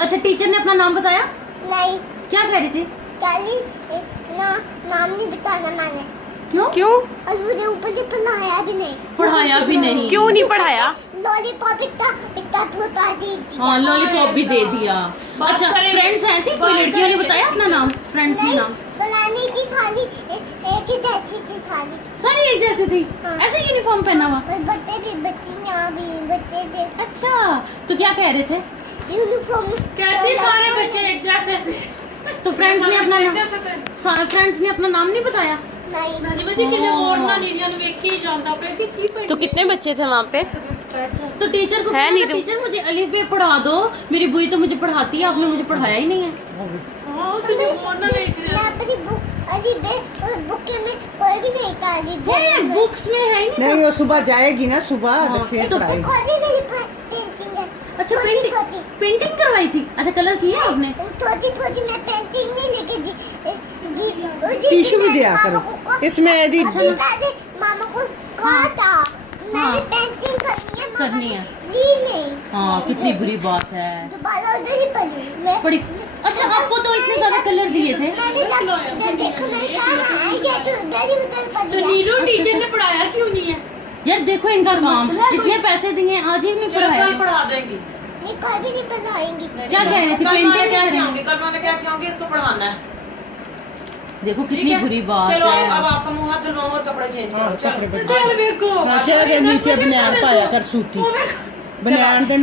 अच्छा टीचर ने अपना नाम बताया? नहीं। क्या कह रही थी? नाम नहीं बताना मैंने। क्यों? और मुझे ऊपर से पढ़ाया भी नहीं। पढ़ाया भी नहीं? क्यों नहीं पढ़ाया? लॉलीपॉप इतना छोटा दे दिया। हाँ लॉलीपॉप भी दे दिया। अच्छा फ्रेंड्स हैं थी? कोई लड़कियों ने बताया अपना नाम? फ्रेंड्स ने नाम बनाने की थाली एक ही जैसी थी थाली। सारी एक जैसी थी? हाँ। ऐसे यूनिफॉर्म पहना हुआ? और बच्चियाँ भी बच्चे थे। अच्छा तो क्या कह रहे थे? यूनिफॉर्म कैसे सारे बच्चे एक जैसे थे? तो फ्रेंड्स ने अपना नाम फ्रेंड्स ने अपना नाम नहीं बताया? नहीं। राजीवती के लिए और ना नीलिया ने वेख ही जानता पे कि की पढ़ तो कितने बच्चे थे वहाँ पे? तो टीचर को है बोला, नहीं तुम? टीचर मुझे अलिफ बे पढ़ा दो। मेरी बुई तो मुझे पढ़ाती है, आपने मुझे पढ़ाया ही नहीं है। हां तो और ना देख मैं रहे अपनी बुक में कोई भी नहीं था अली है बुक्स में है ही नहीं। नहीं वो सुबह जाएगी ना सुबह हाँ, तो फिर तो पढ़ाएगी। कोई भी मेरी पेंटिंग है। अच्छा छोटी पेंटिंग करवाई थी? अच्छा कलर किया आपने? छोटी मैं पेंटिंग नहीं लेके टिश्यू भी दिया करो इसमें यदि मामा को कहा था मैंने हाँ। पेंटिंग करनी है। मामा करनी ने है। ली नहीं। हाँ कितनी बुरी बात है। दोबारा उधर ही पढ़ी मैं। बड़ी अच्छा आपको तो इतने ज्यादा कलर दिए थे? मैंने जब देखो मैंने कहा हाँ ये तो उधर ही उधर पढ़ तो लिया। नीलू टीचर ने पढ़ाया क्यों नहीं है? यार देखो इनका काम, मसला है इतने कोई? पैसे दिए आज ही नहीं चलो कल पढ़ाया। पढ़ा देंगे। नहीं कोई भी नहीं पढ़ाएंगी। क्या कह रही थी? कल मैंने क्या पेंटिंग किया कल मैंने क्या किया इसको पढ़ाना है। देखो ठीक कितनी है? बुरी बात चलो है। अब आपका मुंह हाथ धुलवाऊं और कपड़े चेंज हाँ, करो। कपड़े चलो बदलो। देखो नशे के नीचे बनियान पाया कर सूती बनियान दे